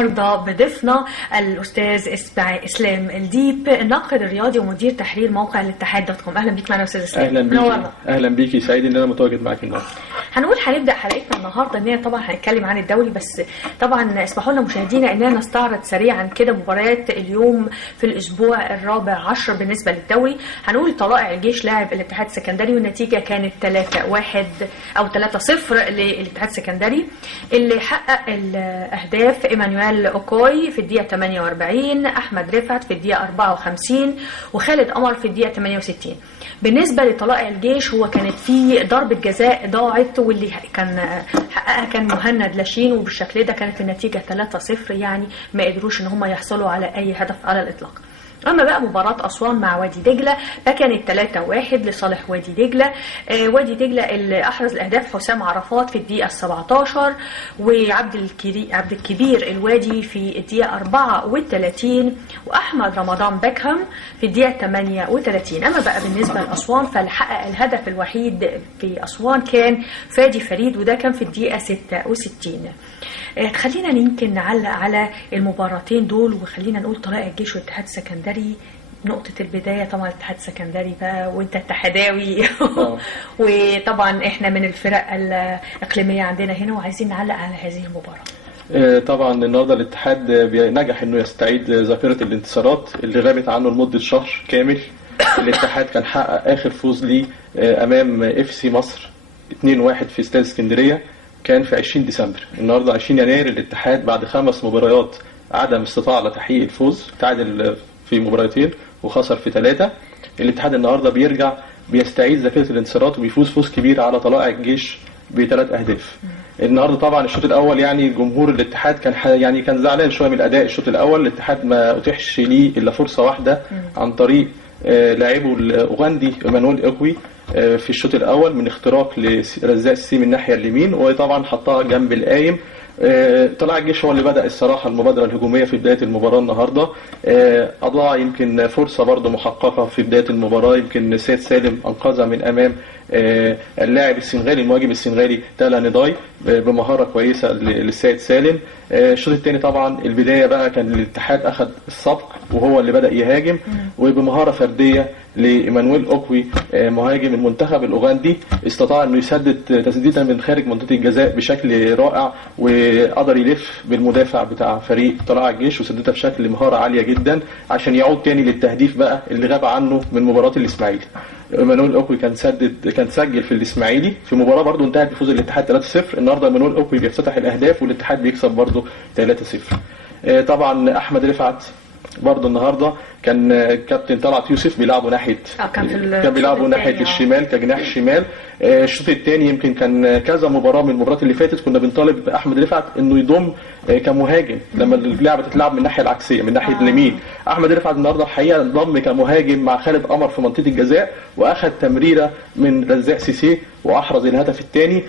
النهارده بضيفنا الاستاذ اسلام الديب، الناقد الرياضي ومدير تحرير موقع الاتحاد دوت كوم. اهلا بيك معنا استاذ اسلام. اهلا بيكي. اهلا بيكي، سعيد ان انا متواجد معاك النهارده. هنبدا حلقتنا النهارده ان هي طبعا هنتكلم عن الدوري، بس طبعا اسمحوا لنا مشاهدينا اننا نستعرض سريعا كده مباريات اليوم في الاسبوع الرابع عشر بالنسبه للدوري. هنقول طلائع الجيش لاعب الاتحاد السكندري والنتيجه كانت 3-1 او 3-0 للاتحاد السكندري. اللي حقق الاهداف ايمانويل اوكوي في الدقيقه 48، احمد رفعت في الدقيقه 54، وخالد قمر في الدقيقه 68. بالنسبه لطلائع الجيش هو كانت في ضربه جزاء ضاعت واللي كان حققها كان مهند لاشين، وبالشكل ده كانت النتيجه 3-0، يعني ما قدروش ان هم يحصلوا على اي هدف على الاطلاق. اما بقى مباراه اسوان مع وادي دجله فكانت 3-1 لصالح وادي دجله. وادي دجله اللي احرز الاهداف حسام عرفات في الدقيقه 17، وعبد الكبير الوادي في الدقيقه 34، واحمد رمضان بكهم في الدقيقه 38. اما بقى بالنسبه لاسوان فاللي حقق الهدف الوحيد في اسوان كان فادي فريد، وده كان في الدقيقه 66. خلينا يمكن نعلق على المباراتين دول، وخلينا نقول طلائع الجيش والاتحاد السكندري. نقطة البداية طبعا الاتحاد السكندري بقى، وانت اتحداوي وطبعا احنا من الفرق الإقليمية عندنا هنا، وعايزين نعلق على هذه المباراة. طبعا النهارده الاتحاد نجح انه يستعيد ذاكرة الانتصارات اللي غابت عنه لمدة شهر كامل. الاتحاد كان حقق اخر فوز ليه امام اف سي مصر 2-1 في استاد اسكندرية، كان في 20 ديسمبر. النهارده 20 يناير الاتحاد بعد 5 مباريات عدم استطاع لتحقيق الفوز، تعادل في مباراتين وخسر في 3. الاتحاد النهارده بيرجع بيستعيد ذاكرة الانتصارات وبيفوز فوز كبير على طلائع الجيش ب3 أهداف. النهارده طبعا الشوط الاول يعني جمهور الاتحاد كان زعلان شويه من الاداء. الشوط الاول الاتحاد ما اتيحش ليه الا فرصه واحده عن طريق لاعبه الاوغندي ايمانويل اوكوي في الشوط الاول من اختراق لرزاق السي من الناحيه اليمين، وطبعا حطها جنب القايم. طلائع الجيش هو اللي بدأ الصراحة المبادرة الهجومية في بداية المباراة النهاردة. أضاع يمكن فرصة برضو محققة في بداية المباراة، يمكن سيد سالم أنقذها من أمام اللاعب السنغالي المهاجم السنغالي تالا نداي بمهارة كويسة للسيد سالم. الشوط الثاني طبعا البداية بقى كان الاتحاد أخذ السبق وهو اللي بدأ يهاجم، وبمهارة فردية لإيمانويل أوكوي مهاجم المنتخب الأوغندي استطاع أنه يسدد تسديدا من خارج منطقة الجزاء بشكل رائع، وقدر يلف بالمدافع بتاع فريق طلائع الجيش وسددها بشكل مهارة عالية جدا عشان يعود تاني للتهديف بقى اللي غاب عنه من مباراة الإسماعيلي. ايمانويل اوكوي كان سجل في الاسماعيلي في مباراه برضو انتهت بفوز الاتحاد 3-0. النهارده ايمانويل اوكوي بيفتتح الاهداف والاتحاد بيكسب برضو 3-0. طبعا احمد رفعت برضو النهارده كان كابتن طلعت يوسف بيلعبوا ناحيه كان بيلعبوا ناحيه الشمال كجناح شمال. الشوط الثاني يمكن كان كذا مباراه من المباريات اللي فاتت كنا بنطالب احمد رفعت انه يضم كمهاجم لما اللعبه تتلعب من الناحيه العكسيه من ناحيه اليمين. احمد رفعت النهارده الحقيقه انضم كمهاجم مع خالد قمر في منطقه الجزاء، واخذ تمريره من رزاق سيسي واحرز الهدف الثاني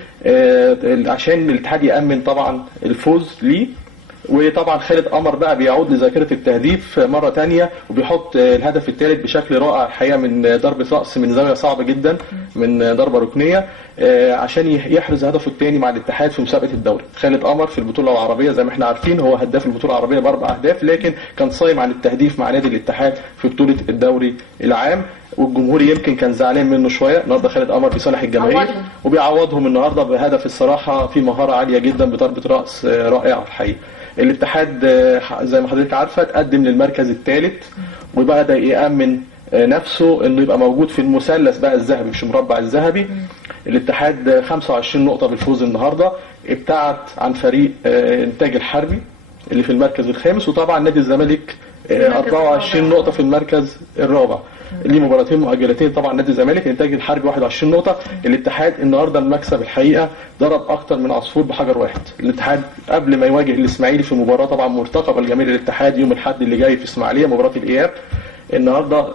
عشان الاتحاد يامن طبعا الفوز ليه. وطبعا خالد قمر بقى بيعود لذاكرة التهديف مرة تانية وبيحط الهدف الثالث بشكل رائع الحقيقة من ضربة رأس من زاوية صعبة جدا من ضربة ركنية عشان يحرز هدفه الثاني مع الاتحاد في مسابقة الدوري. خالد قمر في البطولة العربية زي ما احنا عارفين هو هداف البطولة العربية ب4 أهداف، لكن كان صايم عن التهديف مع نادي الاتحاد في بطولة الدوري العام، والجمهور يمكن كان زعلان منه شويه. النهارده خالد قمر بيصالح الجماهير وبيعوضهم النهارده بهدف الصراحه في مهاره عاليه جدا بضربه راس رائعه الحقيقه. الاتحاد زي ما حضرتك عارفه تقدم للمركز الثالث وبدا يامن نفسه انه يبقى موجود في المثلث بقى الذهبي مش المربع الذهبي. الاتحاد 25 نقطه بالفوز النهارده، ابتعد عن فريق انتاج الحربي اللي في المركز الخامس، وطبعا نادي الزمالك 24 نقطه في المركز الرابع. ليه مباراتين مؤجلتين طبعا نادي الزمالك. انتاج الحربي 21 نقطه. الاتحاد النهارده المكسب الحقيقه ضرب اكتر من عصفور بحجر واحد. الاتحاد قبل ما يواجه الاسماعيلي في مباراه طبعا مرتقبه لجماهير الاتحاد يوم الاحد اللي جاي في اسماعيليه مباراه الاياب، النهارده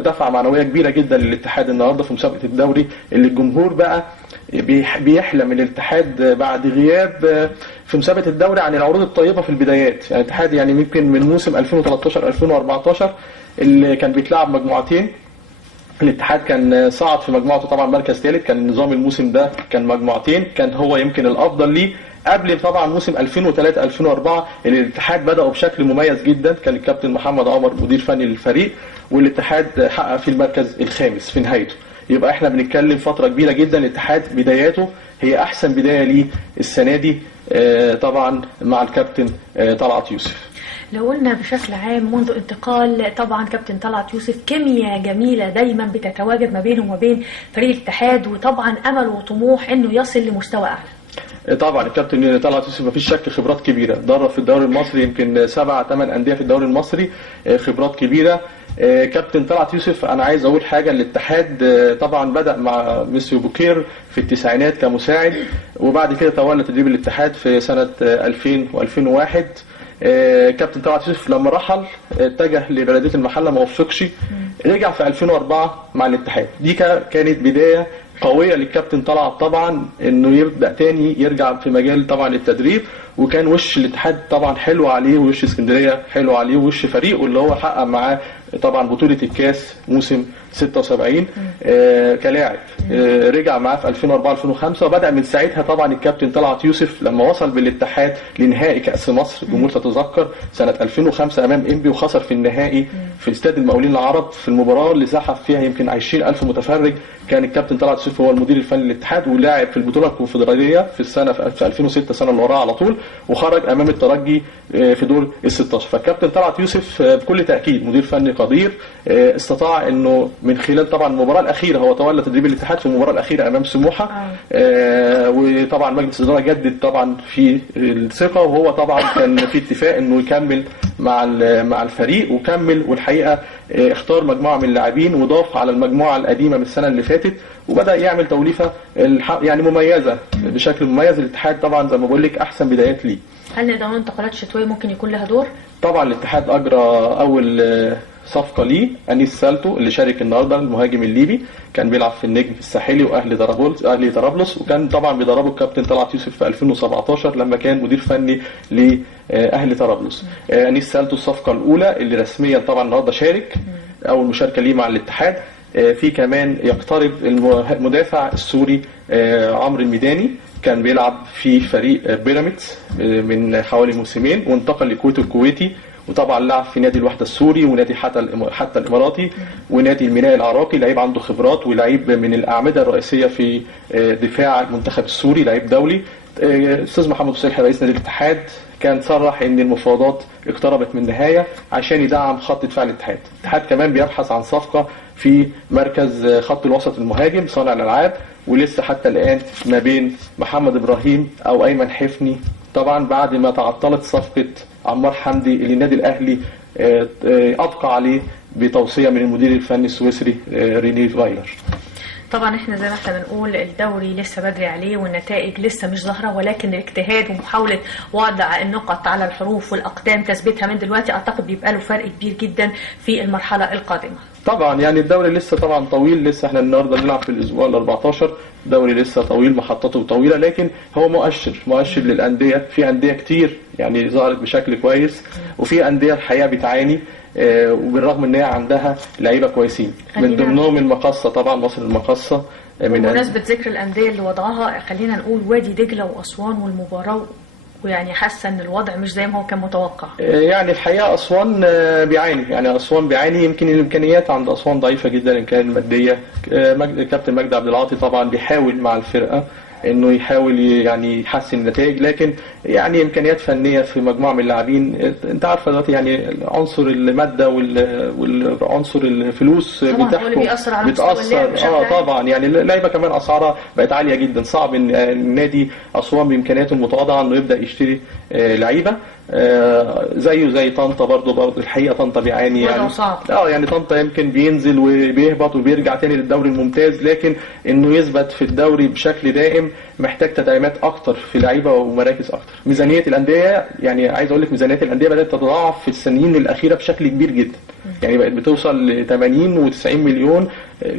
دفع معنويه كبيره جدا للاتحاد النهارده في مسابقه الدوري اللي الجمهور بقى بيحلم الاتحاد بعد غياب في مسابقه الدوري عن العروض الطيبه في البدايات. يعني الاتحاد يعني ممكن من موسم 2013 2014 اللي كان بيتلعب مجموعتين، الاتحاد كان صعد في مجموعته طبعا مركز ثالث. كان نظام الموسم ده كان مجموعتين، كان هو يمكن الافضل ليه قبل طبعا موسم 2003 2004 اللي الاتحاد بدأوا بشكل مميز جدا، كان الكابتن محمد عمر مدير فني للفريق، والاتحاد حقق في المركز الخامس في نهايته. يبقى احنا بنتكلم فترة كبيرة جدا الاتحاد بداياته هي احسن بداية ليه السنة دي طبعا مع الكابتن طلعت يوسف. لو قلنا بشكل عام منذ انتقال طبعا كابتن طلعت يوسف، كيمياء جميلة دايما بتتواجد ما بينه وما بين فريق الاتحاد، وطبعا امل وطموح انه يصل لمستوى اعلى. طبعا الكابتن طلعت يوسف مفيش شك خبرات كبيرة، درب في الدوري المصري يمكن 7-8 أندية في الدوري المصري، خبرات كبيرة. كابتن طلعت يوسف انا عايز اقول حاجة، الاتحاد طبعا بدأ مع ميسيو بوكير في التسعينات كمساعد، وبعد كده تولى تدريب الاتحاد في سنة 2000 و2001. كابتن طلعت يوسف لما رحل اتجه لبلدية المحلة ما وفقش، رجع في 2004 مع الاتحاد. دي كانت بداية قوية للكابتن طلعت طبعا انه يبدأ تاني يرجع في مجال طبعا التدريب، وكان وش الاتحاد طبعا حلو عليه، ووش اسكندرية حلو عليه، ووش فريقه اللي هو حقق معاه طبعا بطولة الكاس موسم 76 كلاعب. رجع معاه في 2004-2005، وبدأ من ساعتها طبعا الكابتن طلعت يوسف لما وصل بالاتحاد لنهائي كأس مصر، الجمهور تتذكر سنة 2005 أمام إنبي، وخسر في النهائي في استاد المقاولين العرب في المباراة اللي زحف فيها يمكن 20,000 متفرج. كان الكابتن طلعت يوسف هو المدير الفني للاتحاد، ولاعب في البطولة الكونفدرالية في السنة في 2006 السنة اللي وراها على طول، وخرج أمام الترجي في دور ال16. فالكابتن طلعت يوسف بكل تأكيد مدير فني قدير، استطاع انه من خلال طبعا المباراة الأخيرة هو تولى تدريب الاتحاد في المباراة الأخيرة أمام سموحة، وطبعا مجلس الإدارة جدد طبعا في الثقة، وهو طبعا كان في اتفاق انه يكمل مع الفريق وكمل، والحقيقة اختار مجموعة من اللاعبين وضاف على المجموعة القديمة من السنة اللي فاتت، وبدأ يعمل توليفة يعني مميزة بشكل مميز. الاتحاد طبعا زي ما بقول لك أحسن بدايات ليه. هل نقدر نقول انتقالات شتوية ممكن يكون لها دور؟ طبعا الاتحاد أجرى أول صفقة ليه أنيس سالتو اللي شارك النهارده، المهاجم الليبي، كان بيلعب في النجم الساحلي وأهلي طرابلس، وكان طبعا بيدربه الكابتن طلعت يوسف في 2017 لما كان مدير فني لأهلي طرابلس. أنيس سالتو الصفقة الأولى اللي رسميا طبعا النهارده شارك، أول مشاركة ليه مع الاتحاد. في كمان يقترب المدافع السوري عمرو الميداني، كان بيلعب في فريق بيراميدز من حوالي موسمين وانتقل لكويت الكويتي، وطبعا لعب في نادي الوحدة السوري ونادي حتى الإماراتي ونادي الميناء العراقي. لعيب عنده خبرات ولعيب من الأعمدة الرئيسية في دفاع المنتخب السوري، لعيب دولي. الأستاذ محمد صالحي رئيس نادي الاتحاد كان صرح ان المفاوضات اقتربت من النهاية عشان يدعم خط دفاع الاتحاد. الاتحاد كمان بيبحث عن صفقة في مركز خط الوسط المهاجم صانع الألعاب، ولسه حتى الآن ما بين محمد إبراهيم أو أيمن حفني، طبعا بعد ما تعطلت صفقة عمار حمدي اللي النادي الأهلي أبقى عليه بتوصية من المدير الفني السويسري ريني فايلر. طبعا احنا زي ما احنا بنقول الدوري لسه بدري عليه والنتائج لسه مش ظاهره، ولكن الاجتهاد ومحاوله وضع النقط على الحروف والاقدام تثبيتها من دلوقتي اعتقد بيبقى له فرق كبير جدا في المرحله القادمه. طبعا يعني الدوري لسه طبعا طويل، لسه احنا النهارده بنلعب في الاسبوع ال14، الدوري لسه طويل، محطته طويله، لكن هو مؤشر للانديه. في انديه كتير يعني ظهرت بشكل كويس، وفي انديه الحقيقه بتعاني، وبالرغم ان هي عندها لعيبه كويسين، من ضمنهم المقصه طبعا، مصر المقصه. بمناسبه ذكر الانديه اللي وضعها، خلينا نقول وادي دجله واسوان والمباراه، ويعني حاسه ان الوضع مش زي ما هو كان متوقع. يعني الحقيقه اسوان بيعاني، يعني اسوان بيعاني، يمكن الامكانيات عند اسوان ضعيفه جدا ان كان الماديه. كابتن مجدي عبد العاطي طبعا بيحاول مع الفرقه انه يحاول يعني يحسن النتائج، لكن يعني امكانيات فنيه في مجموعه من اللاعبين. انت عارفه دلوقتي يعني عنصر الماده والعنصر الفلوس بتاثر طبعا، يعني اللعيبه كمان اسعارها بقت عاليه جدا، صعب ان النادي اسوان بامكانياته المتواضعه انه يبدا يشتري لعيبه. زي طنطا برضه الحقيقه طنطا بيعاني يعني يعني طنطا يمكن بينزل وبيهبط وبيرجع تاني للدوري الممتاز، لكن انه يثبت في الدوري بشكل دائم محتاج تدعيمات اكتر في لعيبه ومراكز اكتر. ميزانيه الانديه، يعني عايز اقول لك ميزانيه الانديه بدات تتضاعف في السنين الاخيره بشكل كبير جدا، يعني بقت بتوصل ل 80 و90 مليون،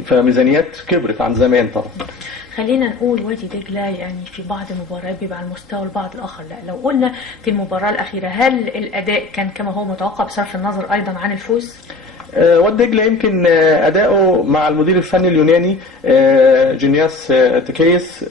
فميزانيات كبرت عن زمان طبعا. خلينا نقول وادي دجلة يعني في بعض المباريات بيبقى على المستوى البعض الآخر لا. لو قلنا في المباراة الأخيرة هل الأداء كان كما هو متوقع بصرف النظر أيضا عن الفوز؟ واد دجله يمكن اداؤه مع المدير الفني اليوناني جونياس تكيس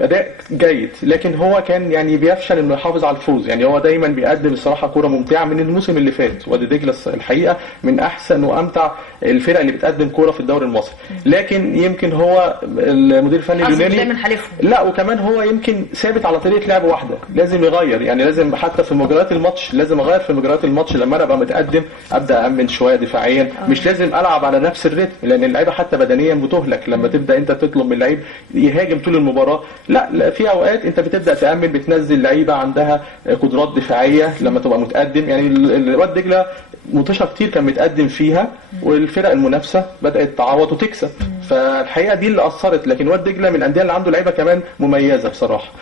اداء جيد، لكن هو كان يعني بيفشل انه يحافظ على الفوز. يعني هو دايما بيقدم الصراحه كوره ممتعه. من الموسم اللي فات واد دجله الحقيقه من احسن وامتع الفرق اللي بتقدم كوره في الدوري المصري، لكن يمكن هو المدير الفني اليوناني لا، وكمان هو يمكن ثابت على طريقه لعب واحده، لازم يغير. يعني لازم حتى في مجريات الماتش لازم اغير في مجريات الماتش، لما انا ابقى متقدم ابدا امن شويه دفاعيا، مش لازم العب على نفس الريتم، لان اللعيبه حتى بدنيا بتهلك لما تبدا انت تطلب من اللعيب يهاجم طول المباراه. لا في اوقات انت بتبدا تامن، بتنزل لعيبه عندها قدرات دفاعيه لما تبقى متقدم. يعني الواد دجله ماتشات كتير كان متقدم فيها والفرق المنافسه بدات تعوض وتكسب، فالحقيقه دي اللي اثرت. لكن واد دجله من الانديه اللي عنده لعيبه كمان مميزه بصراحه.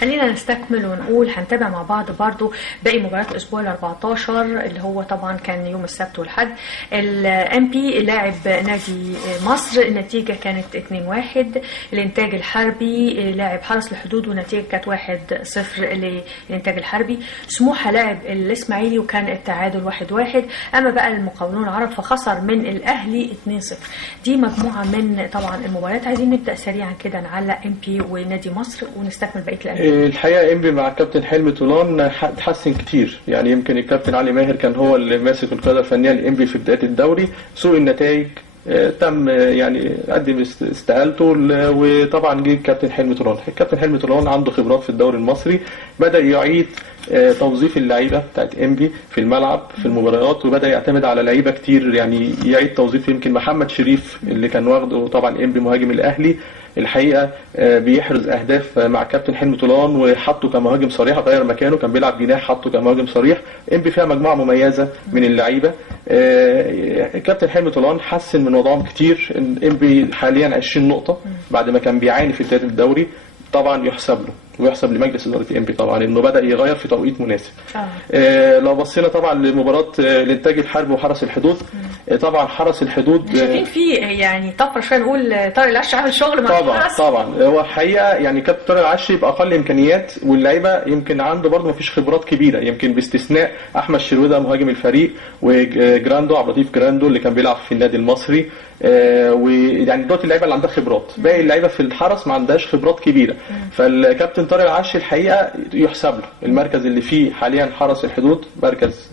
خلينا نستكمل ونقول هنتابع مع بعض برضو باقي مباريات الاسبوع ال14 اللي هو طبعا كان يوم السبت والحد. الام بي لاعب نادي مصر، النتيجه كانت 2-1. الانتاج الحربي لاعب حرس الحدود والنتيجه كانت 1-0 للانتاج الحربي. سموحه لاعب الاسماعيلي وكان التعادل 1-1. اما بقى المقاولون العرب فخسر من الاهلي 2-0. دي مجموعه من طبعا المباريات. عايزين نبدا سريعا كده نعلق ام بي ونادي مصر ونستكمل بقيه الأندية. الحقيقه انبي مع الكابتن حلمي طولان تحسن كتير. يعني يمكن الكابتن علي ماهر كان هو اللي ماسك القياده الفنيه لانبي في بدايه الدوري. سوء النتائج تم يعني قدم استقالته، وطبعا جه الكابتن حلمي طولان. الكابتن حلمي طولان عنده خبرات في الدوري المصري، بدا يعيد توظيف اللعيبه بتاعت انبي في الملعب في المباريات، وبدا يعتمد على لعيبه كتير. يعني يعيد توظيف يمكن محمد شريف اللي كان واخده طبعا انبي مهاجم الاهلي، الحقيقه بيحرز اهداف مع كابتن حلمي طولان وحطه كمهاجم صريح، غير مكانه كان بيلعب جناح حطه كمهاجم صريح. انبي فيها مجموعه مميزه من اللعيبه. كابتن حلمي طولان حسن من وضعهم كتير. انبي حاليا 20 نقطه بعد ما كان بيعاني في بدايه الدوري. طبعا يحسب له ويحسب لمجلس اداره انبي طبعا انه بدا يغير في توقيت مناسب. لو بصينا طبعا لمباراه الانتاج الحربي وحرس الحدود، طبعا حرس الحدود شايفين في يعني طفره شويه، نقول طارق العشري عامل شغل مع الحرس. طبعا هو الحقيقه يعني كابتن طارق العشري باقل امكانيات، واللعيبه يمكن عنده برده ما فيش خبرات كبيره، يمكن باستثناء احمد شروده مهاجم الفريق وجراندو عبد اللطيف جراندو اللي كان بيلعب في النادي المصري. ويعني دول اللعيبه اللي عندها خبرات، باقي اللعيبه في الحرس ما عندهاش خبرات كبيره. فالكابتن طارق العشري الحقيقه يحسب له المركز اللي فيه حاليا حرس الحدود، مركز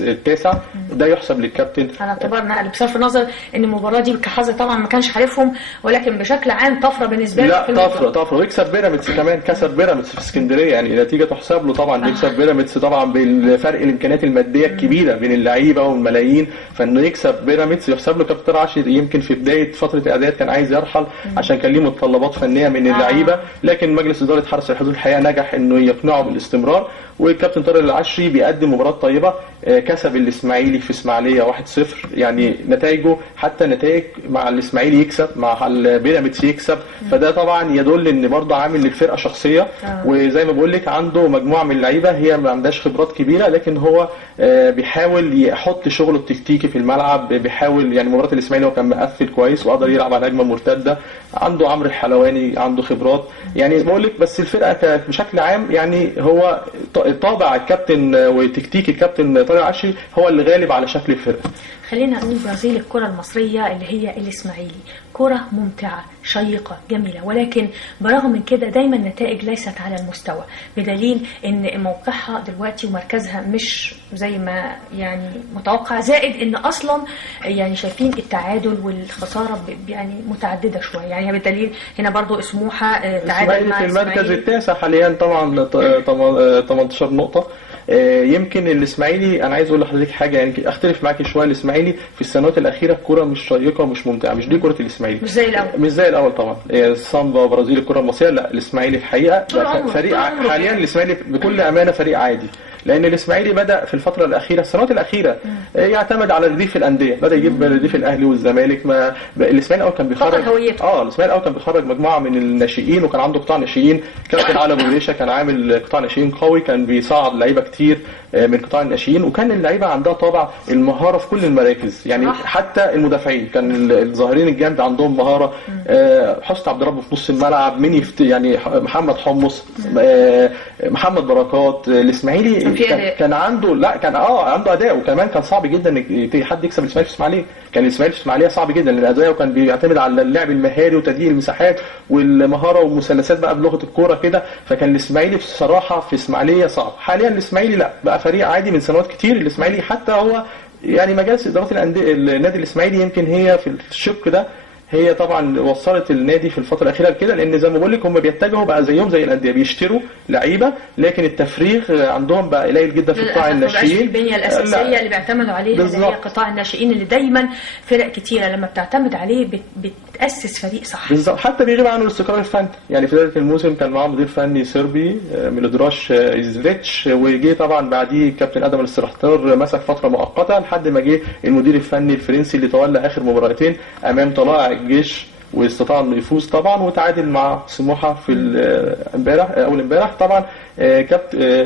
التاسع، ده يحسب للكابتن على اعتبار نقل بصرف النظر ان المباراه دي كحظ طبعا ما كانش عارفهم، ولكن بشكل عام طفره بالنسبه له. لا طفره ويكسب بيراميدز كمان، كسب بيراميدز في اسكندريه، يعني نتيجه تحسب له طبعا. بيكسب بيراميدز طبعا بالفرق الامكانيات الماديه الكبيره بين اللعيبه والملايين، فانه يكسب بيراميدز يحسب له. كابتن طارق العشري يمكن في بدايه فتره الاعداد كان عايز يرحل عشان كان ليه متطلبات فنيه من اللعيبه، لكن مجلس اداره حرس الحدود الحقيقه نجح انه يقنعه بالاستمرار. والكابتن طارق العشري بيقدم مباراه طيبه، كسب الاسماعيلي في اسماعيليه 1-0. يعني نتائجه حتى نتائج مع الاسماعيلي يكسب، مع البيراميدز يكسب، فده طبعا يدل ان برضه عامل للفرقه شخصيه. وزي ما بقول لك عنده مجموعه من اللعيبه هي ما عندهاش خبرات كبيره، لكن هو بيحاول يحط شغله التكتيكي في الملعب. بيحاول يعني مباراه الاسماعيلي هو كان مقفل كويس وقدر يلعب على هجمه مرتده. عنده عمرو الحلواني عنده خبرات، يعني بقول لك بس الفرقه بشكل عام يعني هو طابع الكابتن وتكتيك الكابتن طارق العشري هو اللي غالب على شكل الفرقه. خلينا نقول برازيل الكرة المصرية اللي هي الإسماعيلي كرة ممتعة شيقة جميلة، ولكن برغم من كده دايما النتائج ليست على المستوى، بدليل ان موقعها دلوقتي ومركزها مش زي ما يعني متوقع، زائد ان اصلا يعني شايفين التعادل والخسارة يعني متعددة شوية. يعني بالدليل هنا برضو سموحة تعادل مع في المركز التاسع حاليا طبعا 18 نقطة. يمكن الاسماعيلي انا عايز اقول لحضرتك حاجه، يعني اختلف معاكي شويه. الاسماعيلي في السنوات الاخيره الكره مش شيقه ومش ممتعه، مش دي كره الاسماعيلي، مش زي الاول طبعا. السامبا برازيل الكره المصريه، لا الاسماعيلي الحقيقه فريق حاليا. الاسماعيلي بكل امانه فريق عادي، لان الاسماعيلي بدا في الفتره الاخيره السنوات الاخيره يعتمد على رديف الانديه، بدا يجيب رديف الاهلي والزمالك. ما الاسماعيلي الاول كان بيخرج الاسماعيلي الاول كان بيخرج مجموعه من الناشئين، وكان عنده قطاع ناشئين. كابتن علي ابو جريشه كان عامل قطاع ناشئين قوي، كان بيصعد لعيبه كتير من قطاع الناشئين، وكان اللعيبه عندها طابع المهاره في كل المراكز. يعني حتى المدافعين كان الظاهرين الجامد عندهم مهاره. حسني عبد ربه في نص الملعب، يعني محمد حمص، محمد بركات. الاسماعيلي كان عنده، لا كان عنده اداء، وكمان كان صعب جدا ان حد يكسب الاسماعيلي في اسماعيليه. كان الاسماعيلي في اسماعيليه صعب جدا لان اداؤه كان بيعتمد على اللعب المهاري وتضييق المساحات والمهاره والمثلثات بقى بلغه الكوره كده. فكان الاسماعيلي بصراحه في اسماعيليه صعب. حاليا الاسماعيلي لا، بقى فريق عادي من سنوات كتير. الاسماعيلي حتى هو يعني مجالس ادارات النادي الاسماعيلي يمكن هي في الشق ده هي طبعا وصلت النادي في الفتره الاخيره لكده، لان زي ما بقول لك هم بيتجهوا بقى زيهم زي الانديه، بيشتروا لعيبه، لكن التفريغ عندهم بقى قليل جدا في قطاع الناشئين. البنيه الاساسيه اللي بيعتمدوا عليها اللي هي قطاع الناشئين، اللي دايما فرق كتيره لما بتعتمد عليه بتاسس فريق صح. بالظبط. حتى بيغيب عنه الاستقرار الفني. يعني في بدايه الموسم كان معاه مدير فني صربي ميلودراش إزليتش، وجي طبعا بعديه كابتن ادم الاستراحتار مسك فتره مؤقته لحد ما جه المدير الفني الفرنسي اللي تولى اخر مباراتين امام طلائع الجيش، واستطاع انه يفوز طبعا وتعادل مع سموحه في امبارح طبعا.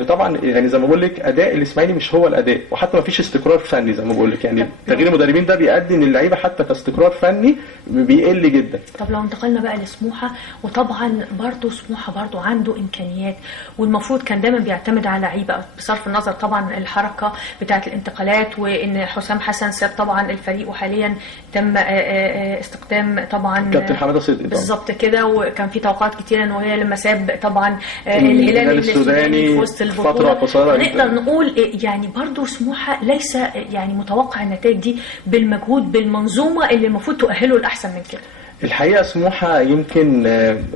طبعا يعني زي ما بقول لك اداء الاسماعيلي مش هو الاداء، وحتى ما فيش استقرار فني زي ما بقول لك. يعني تغيير المدربين ده بيؤدي ان اللعيبه حتى كاستقرار فني بيقل جدا. طب لو انتقلنا بقى لسموحه، وطبعا برضه سموحه برضه عنده امكانيات، والمفروض كان دايما بيعتمد على لعيبه بصرف النظر طبعا الحركه بتاعه الانتقالات، وان حسام حسن ساب طبعا الفريق، وحاليا تم استقدام طبعا كابتن حماده صدقي بالظبط كده. وكان في توقعات كتيره انه هي لما ساب طبعا الهلال السوداني في وسط البطوله، نقدر نقول يعني برضو سموحه ليس يعني متوقع النتائج دي بالمجهود بالمنظومه اللي المفروض تؤهله الاحسن من كده. الحقيقه سموحه يمكن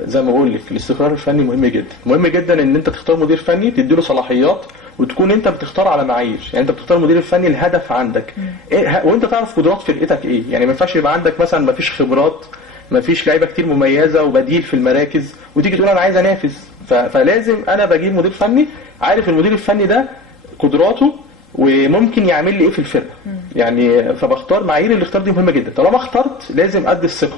زي ما بقول لك الاستقرار الفني مهم جدا. مهم جدا ان انت تختار مدير فني تديله صلاحيات، وتكون انت بتختار على معايير. يعني انت بتختار المدير الفني الهدف عندك إيه، وانت تعرف قدرات فرقتك ايه. يعني ما ينفعش يبقى عندك مثلا ما فيش خبرات، ما فيش لعيبه كتير مميزه وبديل في المراكز، وتيجي تقول انا عايز انافس. فلازم انا بجيب مدير فني عارف المدير الفني ده قدراته وممكن يعمل لي ايه في الفرقه. يعني فبختار معايير الاختيار دي مهمه جدا. طالما اخترت لازم ادي الثقه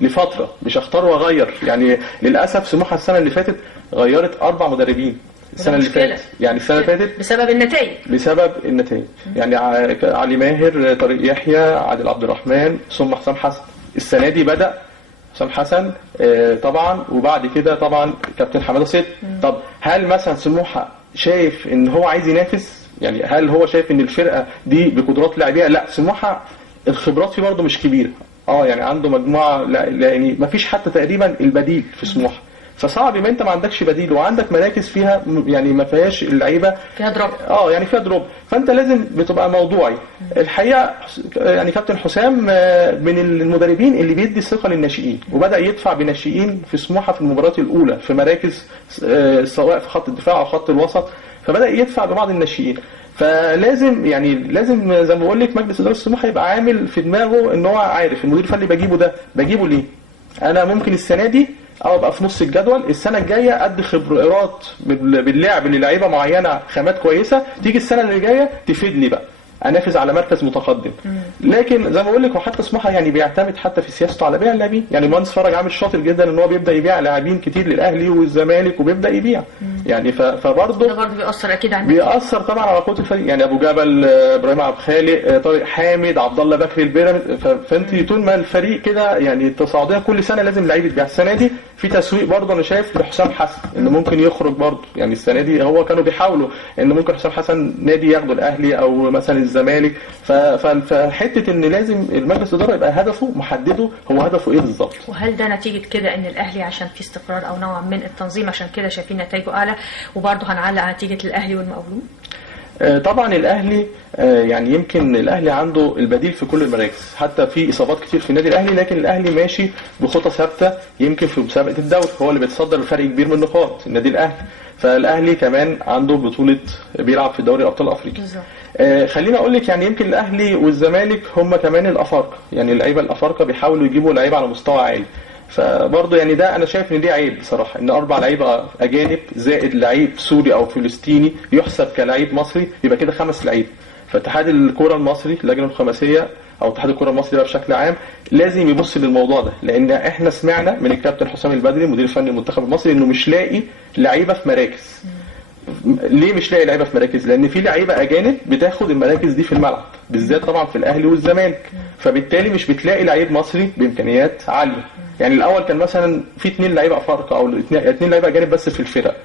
لفتره، مش اختار واغير. يعني للاسف سموحه السنه اللي فاتت غيرت 4 مدربين السنه اللي فاتت. يعني السنه اللي فاتت بسبب النتائج. يعني علي ماهر، طارق يحيى، عادل عبد الرحمن، ثم حسام حسن. السنه دي بدا حسام حسن طبعا، وبعد كده طبعا كابتن حماده صدقي. طب هل مثلا سموحه شايف ان هو عايز ينافس؟ يعني هل هو شايف ان الفرقه دي بقدرات لاعبيه؟ لا، سموحه الخبرات فيه برضه مش كبيره. يعني عنده مجموعه، لا يعني ما فيش حتى تقريبا البديل في سموحه. فصعب ما انت ما عندكش بديل وعندك مراكز فيها يعني ما فيهاش اللعيبه فيها دروب. يعني فيها دروب. فانت لازم بتبقى موضوعي. الحقيقه يعني كابتن حسام من المدربين اللي بيدي الثقه للناشئين، وبدا يدفع بناشئين في سموحه في المباريات الاولى في مراكز سواء في خط الدفاع او خط الوسط، فبدا يدفع ببعض الناشئين. فلازم يعني لازم زي ما بقول لك مجلس اداره سموحه يبقى عامل في دماغه ان هو عارف المدير الفني بجيبه ده بجيبه ليه. انا ممكن السنه دي ابقى في نص الجدول، السنه الجايه ادي خبرات باللعب للعيبه معينه خامات كويسه، تيجي السنه اللي جايه تفيدني بقى انافس على مركز متقدم. لكن زي ما بقول لك وحتى سموحه يعني بيعتمد حتى في سياسته على بيع اللاعبين. يعني مهندس فرج عامل شاطر جدا ان هو بيبدا يبيع لاعبين كتير للاهلي والزمالك وبيبدا يبيع. يعني فبرضه ده برضه بيأثر اكيد على بيأثر طبعا على قوه الفريق. يعني ابو جبل، ابراهيم عبد الخالق، طارق حامد، عبد الله بكري البيراميدز. فانت طول ما الفريق كده يعني تصاعديا كل سنه لازم لعيب يتباع. السنه دي في تسويق برضه انا شايف لحسام حسن انه ممكن يخرج برضه. يعني السنه دي هو كانوا بيحاولوا ان ممكن حسام حسن نادي ياخده الاهلي او مثلا الزمالك. فحته ان لازم المجلس الاداره يبقى هدفه محدده هو هدفه ايه بالظبط. وهل ده نتيجه كده ان الاهلي عشان في استقرار او نوع من التنظيم عشان كده شايفين نتائجه اعلى؟ وبرضه هنعلق على نتيجه الاهلي والمقاولون. طبعا الاهلي يعني يمكن الاهلي عنده البديل في كل المراكز، حتى في اصابات كتير في النادي الاهلي، لكن الاهلي ماشي بخطه ثابته. يمكن في مسابقه الدوري هو اللي بيتصدر بفرق كبير من النقاط النادي الاهلي. فالاهلي كمان عنده بطوله بيلعب في دوري ابطال افريقيا. خلينا اقول لك يعني يمكن الاهلي والزمالك هم كمان الافارقه. يعني اللعيبه الافارقه بيحاولوا يجيبوا لعيبه على مستوى عالي. فبرضه يعني ده انا شايف ان دي عيب بصراحه، ان 4 لعيبه اجانب زائد لعيب سوري او فلسطيني يحسب كلاعب مصري، يبقى كده 5 لعيبه. فاتحاد الكره المصري اللجنه الخماسيه او اتحاد الكره المصري بقى بشكل عام لازم يبص للموضوع ده، لان احنا سمعنا من الكابتن حسام البدري مدير فني المنتخب المصري انه مش لاقي لعيبه في مراكز. ليه مش لاقي لعيبه في مراكز؟ لان في لعيبه اجانب بتاخد المراكز دي في الملعب، بالذات طبعا في الاهلي والزمالك. فبالتالي مش بتلاقي لعيب مصري بامكانيات عاليه. يعني الاول كان مثلا في 2 لعيبه افارقه او 2 لعيبه اجانب بس في الفرق.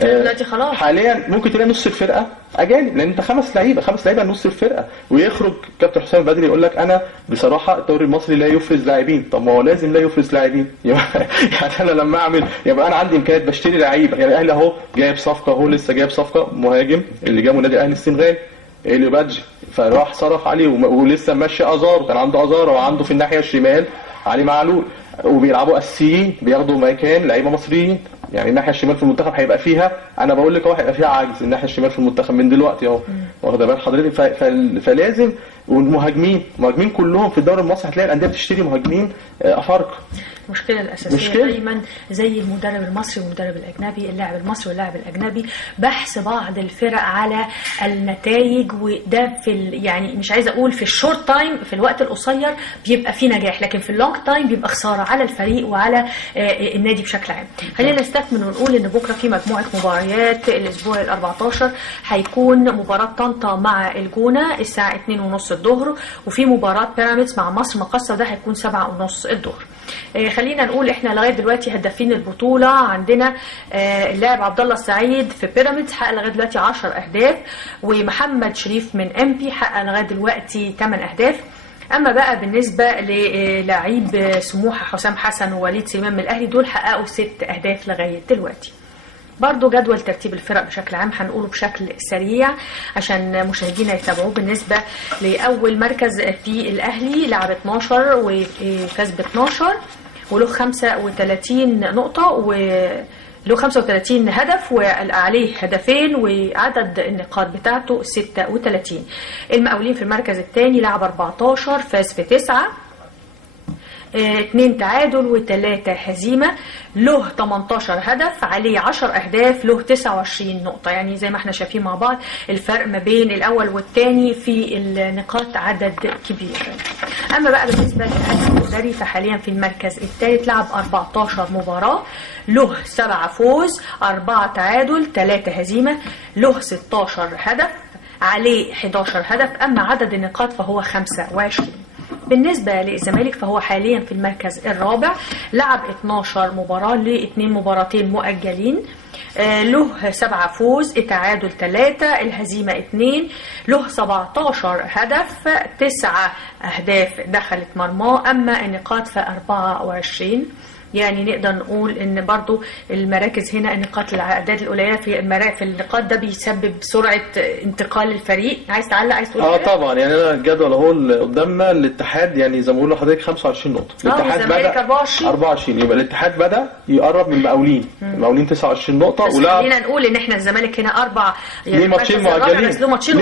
دلوقتي خلاص حاليا ممكن تلاقي نص الفرقه اجانب، لان انت 5 لعيبه نص الفرقه، ويخرج كابتن حسام بدري يقول لك انا بصراحه الدوري المصري لا يفرز لاعبين. طب ما هو لازم لا يفرز لاعبين يعني انا لما اعمل يبقى انا عندي امكانيات بشتري لعيبه. يعني الاهلي اهو جايب صفقه، هو لسه جايب صفقه مهاجم اللي جابه نادي الاهلي السنغال اللي بادجي، فراح صرف عليه ولسه ماشي ازار، وكان عنده ازار وعنده في الناحيه الشمال علي معلول، وبيلعبوا اساسيين بياخدوا مكان لعيبه مصريين. يعني الناحيه الشمال في المنتخب هيبقى فيها، انا بقول لك اهو هيبقى فيها عجز الناحيه الشمال في المنتخب من دلوقتي اهو، واخده بال حضرتك؟ فلازم، والمهاجمين كلهم في الدوري المصري هتلاقي الانديه بتشتري مهاجمين افارقه. المشكله الاساسيه دايما زي المدرب المصري والمدرب الاجنبي، اللاعب المصري واللاعب الاجنبي، بحث بعض الفرق على النتائج، وده في يعني مش عايزه اقول في الشورت تايم، في الوقت القصير بيبقى فيه نجاح، لكن في اللونج تايم بيبقى خساره على الفريق وعلى النادي بشكل عام. خلينا نستكمل ونقول ان بكره في مجموعه مباريات. الاسبوع ال14 هيكون مباراه طنطا مع الجونه الساعه 2:30 الظهر، وفي مباراه بيراميدز مع مصر مقصه ده هيكون 7:30 الظهر. خلينا نقول احنا لغايه دلوقتي هدافين البطوله عندنا اللاعب عبد الله السعيد في بيراميدز حقق لغايه دلوقتي 10 اهداف، ومحمد شريف من امبي حقق لغايه دلوقتي 8 اهداف. اما بقى بالنسبه للاعيب سموحه حسام حسن ووليد سليمان من الاهلي، دول حققوا 6 اهداف لغايه دلوقتي. برضو جدول ترتيب الفرق بشكل عام هنقوله بشكل سريع عشان مشاهدينا يتابعوه. بالنسبة لأول مركز في الأهلي لعب 12 وفاز ب 12 وله 35 نقطة وله 35 هدف وعليه هدفين وعدد النقاط بتاعته 36. المقاولين في المركز الثاني لعب 14 فاز ب 9 2 تعادل و3 هزيمة، له 18 هدف عليه 10 أهداف، له 29 نقطة. يعني زي ما احنا شايفين مع بعض الفرق ما بين الأول والثاني في النقاط عدد كبير. أما بقى بالنسبة للأهلي الجزري فحاليا في المركز الثالث لعب 14 مباراة، له 7 فوز 4 تعادل 3 هزيمة، له 16 هدف عليه 11 هدف. أما عدد النقاط فهو 25. بالنسبة للزمالك فهو حاليا في المركز الرابع لعب 12 مباراة ل2 مباراتين مؤجلين، له 7 فوز تعادل 3 الهزيمة 2، له 17 هدف 9 أهداف دخلت مرماه. أما النقاط ف 24. يعني نقدر نقول ان برضو المراكز هنا النقاط الاعداد القليله في النقاط ده بيسبب سرعه انتقال الفريق. عايز تعلق؟ عايز تقول طبعا. يعني انا الجدول اهو اللي قدامنا الاتحاد يعني زي ما بقول لحضرتك 25 نقطه، الاتحاد بدا 24 يبقى الاتحاد بدا يقرب من المقاولين. المقاولين 29 نقطه ولعب. خلينا نقول ان احنا الزمالك هنا 4 ليه ماتشين مؤجلين، بس له ماتشين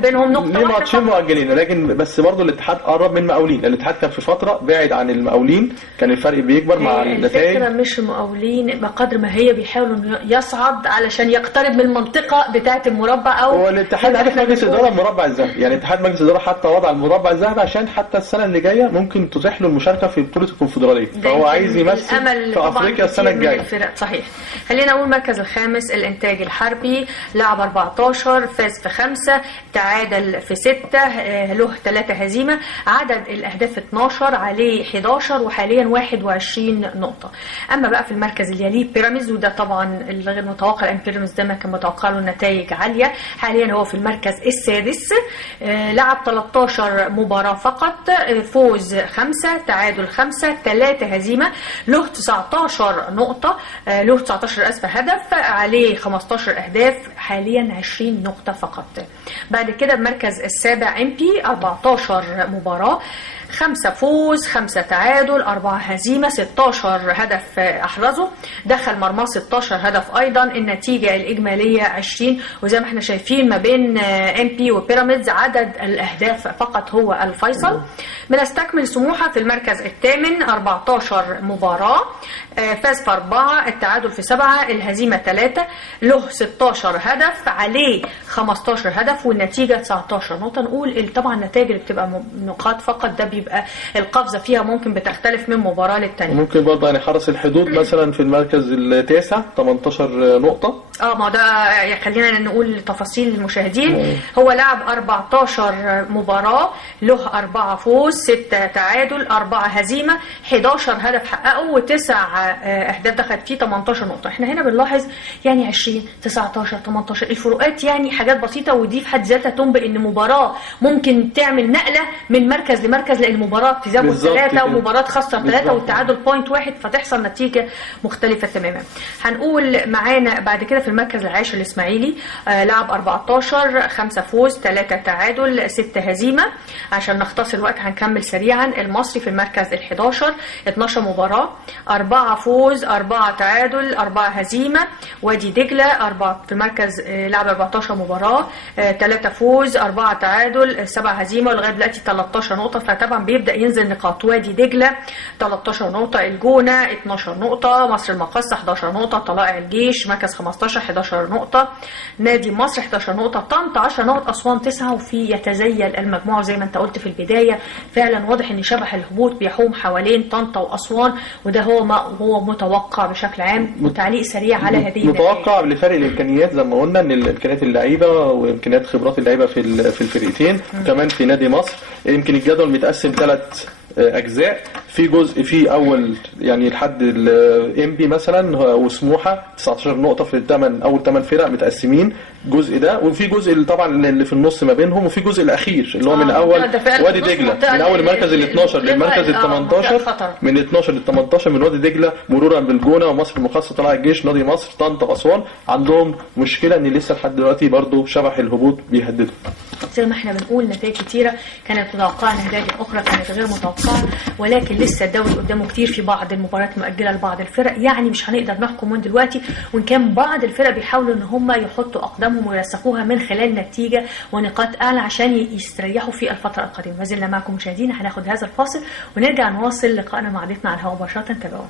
بينهم نقطه، ليه ماتشين مؤجلين، لكن بس برضو الاتحاد قرب من المقاولين. الاتحاد كان في فتره بعد عن المقاولين، كان الفرق بيكبر مع الفكرة مش مقاولين بقدر ما هي بيحاولوا انه يصعد علشان يقترب من المنطقة بتاعة المربع. او هو الاتحاد عارف مجلس اداره المربع الذهبي، يعني اتحاد مجلس اداره حتى وضع المربع الذهبي عشان حتى السنة اللي جاية ممكن تتيح له المشاركة في بطولة الكونفدرالية، فهو عايز يمثل في افريقيا السنة الجاية. صحيح. خلينا نقول المركز الخامس الانتاج الحربي لعب 14 فاز في 5 تعادل في 6 له 3 هزيمة، عدد الاهداف 12 عليه 11 وحاليا 21 نقطة. اما بقى في المركز اللي يليه بيراميدز وده طبعا الغير متوقع لان بيراميدز ده ما كان متوقع له نتائج عاليه، حاليا هو في المركز السادس لعب 13 مباراه فقط، فوز 5 تعادل 5 3 هزيمه، له 19 نقطه، له 19 هدف عليه 15 اهداف، حاليا 20 نقطه فقط. بعد كده المركز السابع امبي 14 مباراه، 5 فوز 5 تعادل 4 هزيمة، 16 هدف أحرزه، دخل مرماه 16 هدف أيضا، النتيجة الإجمالية 20. وزي ما احنا شايفين ما بين امبي وبيراميدز عدد الأهداف فقط هو الفيصل. بنستكمل سموحة في المركز الثامن 14 مباراة، فاز في 4 التعادل في 7 الهزيمة 3، له 16 هدف عليه 15 هدف والنتيجة 19 نقطة. نقول طبعا النتائج اللي بتبقى نقاط فقط ده بيبقى القفزه فيها ممكن بتختلف من مباراه للتانيه. ممكن برضه يعني حرس الحدود مثلا في المركز التاسع 18 نقطه. ما ده خلينا نقول تفاصيل المشاهدين. هو لعب 14 مباراه، له 4 فوز 6 تعادل 4 هزيمه، 11 هدف حققه و9 اهداف دخلت فيه، 18 نقطه. احنا هنا بنلاحظ يعني 20 19 18 الفروقات يعني حاجات بسيطه، ودي في حد ذاتها تنبئ ان مباراه ممكن تعمل نقله من مركز لمركز، لان مباراه تزود 3 ومباراه تخسر 3 والتعادل بوينت 1 فتحصل نتيجه مختلفه تماما. هنقول معانا بعد كده في المركز العاشر الاسماعيلي، لعب 14 5 فوز 3 تعادل 6 هزيمه. عشان نختصر الوقت هنكمل سريعا. المصري في المركز ال11 12 مباراه 4 فوز 4 تعادل 4 هزيمه. وادي دجله في المركز لعب 14 مباراه 3 فوز 4 تعادل 7 هزيمه، ولغايه دلوقتي 13 نقطه، فطبعا بيبدا ينزل نقاط. وادي دجله 13 نقطه، الجونه 12 نقطه، مصر المقاصه 11 نقطه، طلائع الجيش مركز 15 11 نقطه، نادي مصر 11 نقطه، طنطا 10 نقط، اسوان 9. وفي يتزيل المجموعه زي ما انت قلت في البدايه، فعلا واضح ان شبح الهبوط بيحوم حوالين طنطا واسوان، وده هو متوقع بشكل عام. وتعليق سريع على هذه متوقع لفرق الامكانيات زي ما قلنا، ان امكانيات اللعيبه وامكانيات خبرات اللعيبه في الفرقتين. كمان في نادي مصر يمكن الجدول متقسم 3 اجزاء. في جزء في اول يعني لحد الانبي مثلا وسموحه 19 نقطه في اول 8 فرق متقسمين الجزء ده، وفي جزء طبعا اللي في النص ما بينهم، وفي جزء الاخير اللي هو من اول وادي دجله، من اول المركز ال12 للمركز ال18، من 12 ل18 من وادي دجله مرورا بالجونه ومصر المقاصه طلائع الجيش نادي مصر طنطا واسوان. عندهم مشكله ان لسه لحد دلوقتي برضو شبح الهبوط بيهددوا. زي ما احنا بنقول نتائج كتيره كانت متوقعه، نتائج اخرى كانت غير متوقعه، ولكن لسه الدوري قدامه كتير، في بعض المباريات مؤجله لبعض الفرق، يعني مش هنقدر نحكم من دلوقتي. وان كان بعض الفرق بيحاولوا ان هم يحطوا اقدامهم ويرسخوها من خلال نتيجه ونقاط اعلى عشان يستريحوا في الفتره القادمه. ما زلنا معكم مشاهدينا، هناخد هذا الفاصل ونرجع نواصل لقائنا مع ضيفنا على الهواء مباشره. تابعونا.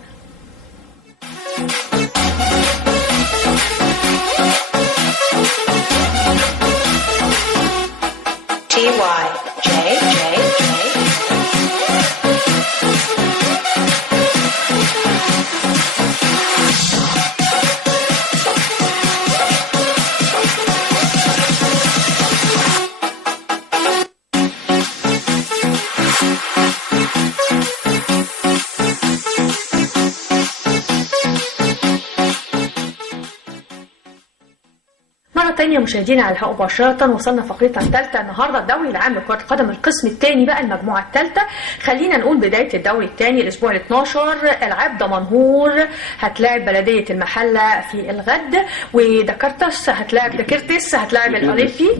تانية مشاهدينا على الهواء مباشرة، وصلنا فقرتنا الثالثة النهارده، الدوري العام لكرة القدم القسم الثاني بقى، المجموعة الثالثة. خلينا نقول بداية الدوري الثاني الأسبوع ال12. ألعاب دمنهور هتلاعب بلدية المحلة في الغد، ودكرتس هتلاعب دكرتس هتلاعب الأوليمبي،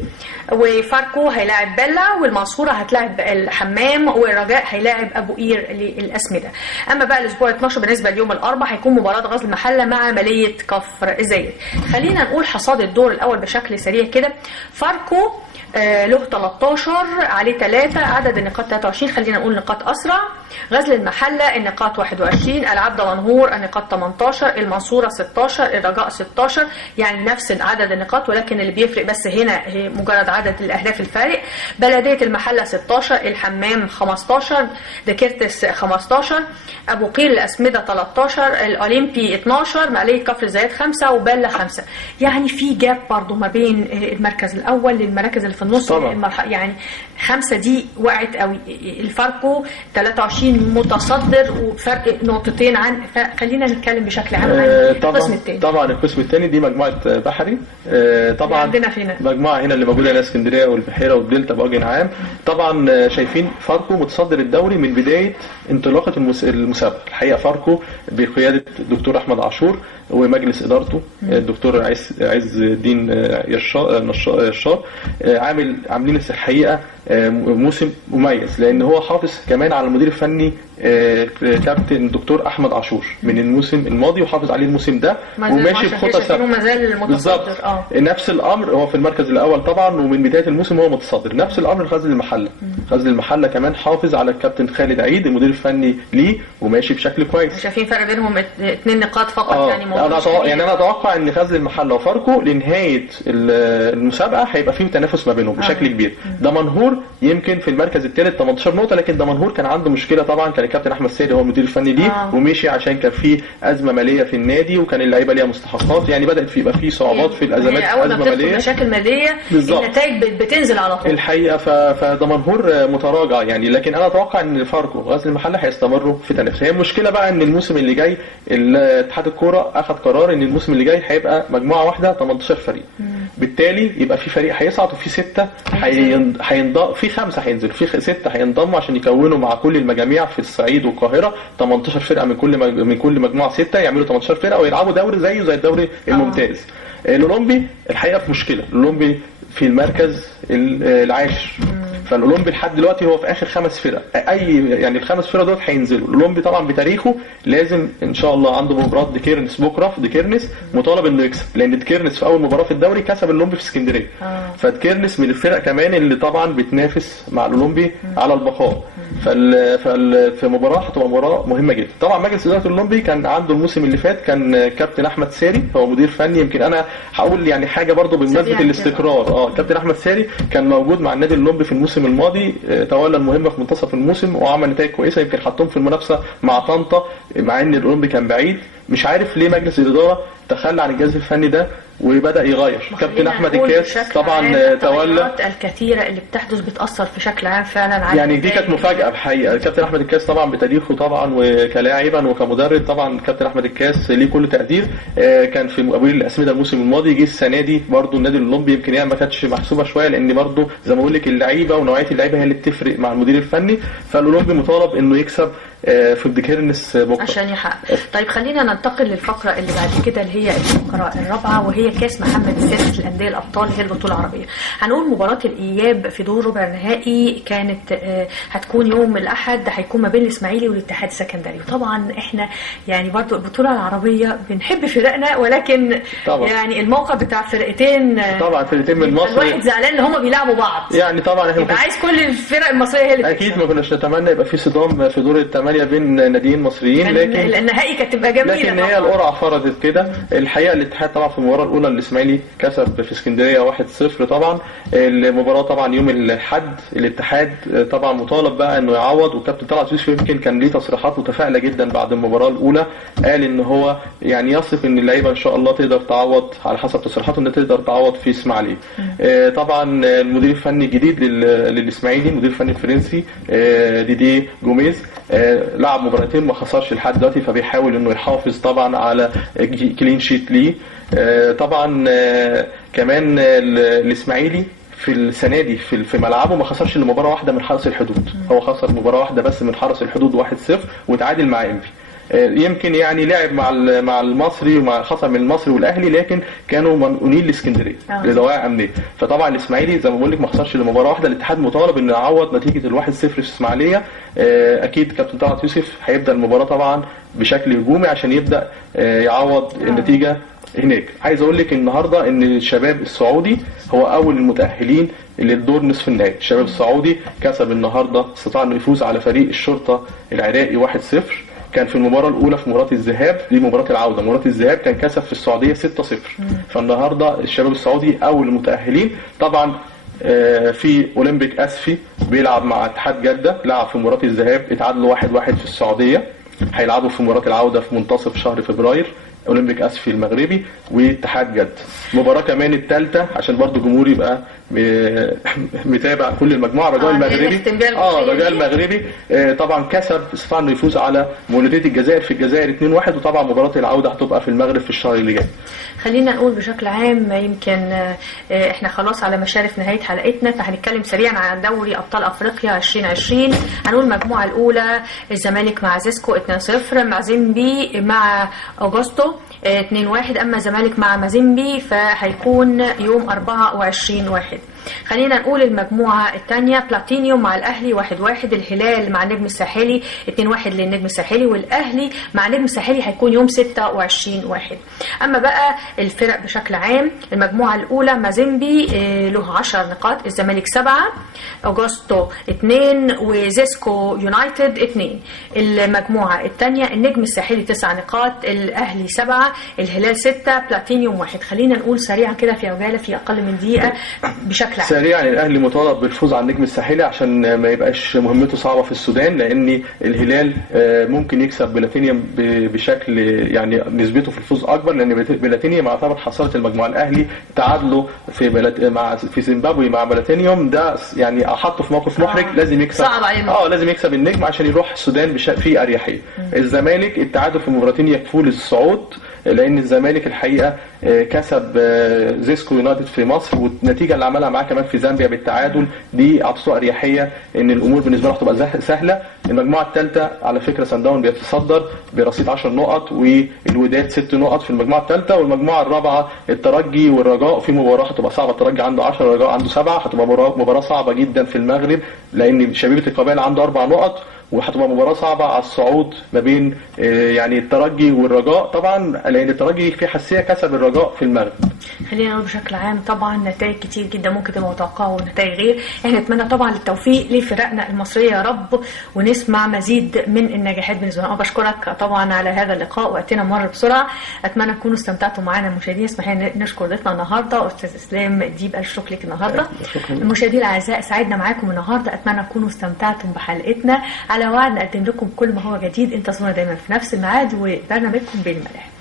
وفاركو هيلاعب بيلا، والمنصورة هتلاعب الحمام، والرجاء هيلاعب أبو قير للأسمدة. أما بقى الأسبوع 12 بالنسبة ليوم الأربعاء هيكون مباراة غزل المحلة مع مالية كفر زايد. خلينا نقول حصاد الدور الأول بشكل سريع كده. فاركو له 13 عليه 3، عدد النقاط 23. خلينا نقول نقاط أسرع. غزل المحلة النقاط 21، ألعاب دمنهور النقاط 18، المنصورة 16، الرجاء 16، يعني نفس عدد النقاط، ولكن اللي بيفرق بس هنا مجرد عدد الأهداف الفارق. بلدية المحلة 16، الحمام 15، دكرتس 15، أبو قير الأسمدة 13، الأوليمبي 12، مالية كفر زايد 5، وبالة 5. يعني في جاب برضو ما بين المركز الأول للمراكز اللي في النص، يعني 5 دي وقعت قوي. الفاركو 23 متصدر وفرق نقطتين عن، فخلينا نتكلم بشكل عام عن القسم الثاني. طبعا القسم الثاني دي مجموعه بحري، طبعا عندنا فينا مجموعه هنا اللي موجوده هنا اسكندريه والبحيره والدلتا بوجه عام. طبعا شايفين فاركو متصدر الدوري من بدايه انطلاقه المسابقه. الحقيقه فاركو بقياده الدكتور احمد عاشور ومجلس ادارته الدكتور عز الدين يشار عاملين الحقيقه موسم مميز، لان هو حافظ كمان على المدير الفني كابتن دكتور احمد عاشور من الموسم الماضي وحافظ عليه الموسم ده وماشي بخطى ثابته. بالظبط نفس الامر هو في المركز الاول طبعا ومن بدايه الموسم هو متصدر. نفس الامر غزل المحله. غزل المحله كمان حافظ على الكابتن خالد عيد المدير الفني ليه وماشي بشكل كويس. شايفين فرق بينهم 2 نقاط فقط يعني انا اتوقع ان غزل المحله وفاركو لنهايه المسابقه هيبقى فيه تنافس ما بينهم بشكل كبير. دمنهور يمكن في المركز الثالث 18 نقطه لكن دمنهور كان عنده مشكله طبعا. كان الكابتن احمد سيدي هو المدير الفني ليه ومشي عشان كان في ازمه ماليه في النادي وكان اللعيبه ليها مستحقات يعني بدات يبقى في صعوبات في الازمات ازمه ماليه مشاكل ماليه النتائج بتنزل على طول الحقيقه. فدمنهور متراجع يعني لكن انا اتوقع ان فاركو وغزل المحله هيستمروا في تنافس. هي المشكله بقى ان الموسم اللي جاي اتحاد الكوره اخذ قرار ان الموسم اللي جاي هيبقى مجموعه واحده 18 فريق. بالتالي يبقى في فريق هيصعد وفي 6 هينضم في 5 هينزلوا في 6 هينضموا عشان يكونوا مع كل المجاميع في الصعيد والقاهره 18 فرقه من كل مجموعه 6 يعملوا 18 فرقه ويلعبوا دوري زيه زي الدوري الممتاز. الاولمبي الحقيقه في مشكله. الاولمبي في المركز العاشر فالاولمبي لحد دلوقتي هو في اخر 5 فرق يعني ال5 فرق دول هينزلوا. الاولمبي طبعا بتاريخه لازم ان شاء الله عنده مباراه ديكيرنس بكره في ديكيرنس مطالب انه يكسب لان ديكيرنس في اول مباراه في الدوري كسب الاولمبي في اسكندريه. فديكيرنس من الفرق كمان اللي طبعا بتنافس مع الاولمبي على البقاء. في مباراه هتبقى مباراه مهمه جدا. طبعا مجلس اداره الاولمبي كان عنده الموسم اللي فات كان كابتن احمد ساري هو مدير فني. يمكن انا هقول يعني حاجه برضو بمناسبه الاستقرار. كابتن احمد ساري كان موجود مع النادي الاولمبي في الموسم الماضي تولى المهمه في منتصف الموسم وعمل نتائج كويسه. يمكن حطهم في المنافسه مع طنطا مع ان الاولمبي كان بعيد. مش عارف ليه مجلس الاداره تخلى عن الجهاز الفني ده وبدا يغير. كابتن احمد الكاس طبعا تولى الكثيره اللي بتحدث بتاثر في شكل عام فعلا على يعني دي كانت مفاجاه بحقيقه. كابتن احمد الكاس طبعا بتاريخه طبعا وكلاعبا وكمدرب طبعا كابتن احمد الكاس ليه كل تقدير. كان في مقاولين الاسمده الموسم الماضي جه السنه دي برده النادي الاولمبي يمكن هي ما كانتش محسوبه شويه لان برده زي ما بقول لك اللعيبه ونوعيه اللعيبه هي اللي بتفرق مع المدير الفني. فالاولمبي مطالب انه يكسب في الديكيرنس بكره عشان يحقق. طيب خلينا ننتقل للفقره اللي بعد كده اللي هي الفقره الرابعه وهي كاس محمد السادس للانديه الابطال هي البطوله العربيه. هنقول مباراه الاياب في دور ربع النهائي كانت هتكون يوم الاحد هيكون ما بين الاسماعيلي والاتحاد السكندري. طبعا احنا يعني برضو البطوله العربيه بنحب فرقنا ولكن طبعا. يعني الموقع بتاع فرقتين طبعا فرقتين من مصر الواحد زعلان ان هم بيلعبوا بعض يعني طبعا احنا يبقى عايز كل الفرق المصريه هي اللي اكيد ما كناش نتمنى يبقى في صدام في دور الثمانيه بين ناديين مصريين لكن النهائي كانت تبقى جميله لكن هي القرعه فرضت كده. الحقيقه الاتحاد طبعا في المباراه الاولى الاسماعيلي كسب في اسكندريه 1-0. طبعا المباراه طبعا يوم الاحد الاتحاد طبعا مطالب بقى انه يعوض والكابتن طلعت يوسف يمكن كان ليه تصريحات متفائله جدا بعد المباراه الاولى. قال ان هو يعني يثق ان اللعيبه ان شاء الله تقدر تعوض على حسب تصريحاته ان تقدر تعوض في اسماعيلي. طبعا المدير الفني الجديد للاسماعيلي المدير الفني الفرنسي ديدي جوميز لعب مباراتين ما خسرش لحد دلوقتي فبيحاول انه يحافظ طبعا على كلين شيت ليه. طبعا كمان الاسماعيلي في السنه دي في ملعبه ما خسرش الا مباراه واحده من حرس الحدود. هو خسر مباراه واحده بس من حرس الحدود 1-0 وتعادل مع انبي. يمكن يعني لعب مع المصري ومع خسر من المصري والاهلي لكن كانوا منقولين لاسكندريه لدواعي امنيه. فطبعا الاسماعيلي زي ما بقول لك ما خسرش الا مباراه واحده. الاتحاد مطالب انه يعوض نتيجه ال1-0 في اسماعيليه. اكيد كابتن طلعت يوسف هيبدا المباراه طبعا بشكل هجومي عشان يبدا يعوض النتيجه هناك. عايز اقول لك النهارده ان الشباب السعودي هو اول المتاهلين للدور نصف النهائي. الشباب السعودي كسب النهارده استطاع انه يفوز على فريق الشرطه العراقي 1-0. كان في المباراه الاولى في مباراه الذهاب دي مباراه العوده. مباراه الذهاب كان كسب في السعوديه 6-0. فالنهارده الشباب السعودي اول المتاهلين. طبعا في اولمبيك اسفي بيلعب مع اتحاد جده لعب في مباراه الذهاب اتعادلوا 1-1 في السعوديه. هيلعبوا في مباراه العوده في منتصف شهر فبراير اولمبيك اسفي المغربي واتحاد جده. مباراه كمان الثالثه عشان برضو الجمهور يبقى متابع كل المجموعه. رجاء المغربي رجاء المغربي طبعا كسب استطاع انه يفوز على مولوديه الجزائر في الجزائر 2-1. وطبعا مباراه العوده هتبقى في المغرب في الشهر اللي جاي. خلينا نقول بشكل عام يمكن احنا خلاص على مشارف نهايه حلقتنا فهنتكلم سريعا عن دوري ابطال افريقيا 2020. هنقول المجموعه الاولى الزمالك مع زيسكو 2-0 مع زيمبي مع اوغستو 2-1. اما الزمالك مع مازيمبي فهيكون يوم 24/1. خلينا نقول المجموعة الثانية بلاتينيوم مع الأهلي 1-1، الهلال مع النجم الساحلي 2-1 للنجم الساحلي، والأهلي مع النجم الساحلي هيكون يوم 26/1. أما بقى الفرق بشكل عام، المجموعة الأولى مازيمبي له 10 نقاط، الزمالك 7، أوجوستو 2، وزيسكو يونايتد 2. المجموعة الثانية النجم الساحلي 9 نقاط، الأهلي 7، الهلال 6، بلاتينيوم 1. خلينا نقول سريعا كده في عجالة في أقل من دقيقة بشكل عام. سريعا، الأهلي مطالب بالفوز على النجم الساحلي عشان ما يبقاش مهمته صعبة في السودان، لأن الهلال ممكن يكسب بلاتينيوم بشكل يعني نسبته في الفوز أكبر، لأن بلاتينيوم يعتبر حصلت المجموعة. الأهلي تعادله في زيمبابوي مع بلاتينيوم، ده يعني أحطه في موقف محرج، لازم يكسب. صعب عليه. لازم يكسب النجم عشان يروح السودان في أريحية. الزمالك التعادل في مباراتين يكفوا للصعود، لان الزمالك الحقيقه كسب زيسكو يونايتد في مصر، والنتيجه اللي عملها معاه كمان في زامبيا بالتعادل دي اعطته اريحيه ان الامور بالنسبه له هتبقى سهله. المجموعه الثالثه على فكره سان داون بيتصدر برصيد 10 نقط، والوداد 6 نقط في المجموعه الثالثه. والمجموعه الرابعه الترجي والرجاء، في مباراه هتبقى صعبه، الترجي عنده 10 والرجاء عنده 7، هتبقى مباراه صعبه جدا في المغرب، لان شبيبه القبائل عنده 4 نقط، وهتبقى مباراة صعبة على الصعود ما بين يعني الترجي والرجاء، طبعا لأن الترجي في حساسية كسب الرجاء في المغرب. خلينا نقول بشكل عام طبعا نتائج كتير جدا ممكن تبقى متوقعة ونتائج غير. احنا نتمنى طبعا التوفيق لفرقنا المصرية يا رب، ونسمع مزيد من النجاحات بالنسبة لنا. بشكرك طبعا على هذا اللقاء، وقتنا مر بسرعة، اتمنى تكونوا استمتعتوا معنا المشاهدين. اسمح لنا نشكر ضيفنا النهارده استاذ اسلام ديب، الف شكر لك النهارده. المشاهدين الاعزاء سعدنا معاكم النهارده، اتمنى تكونوا استمتعتم بحلقتنا. على وعد نقدم لكم كل ما هو جديد، انتظرونا دايما في نفس الميعاد وبرنامجكم بين الملاعب.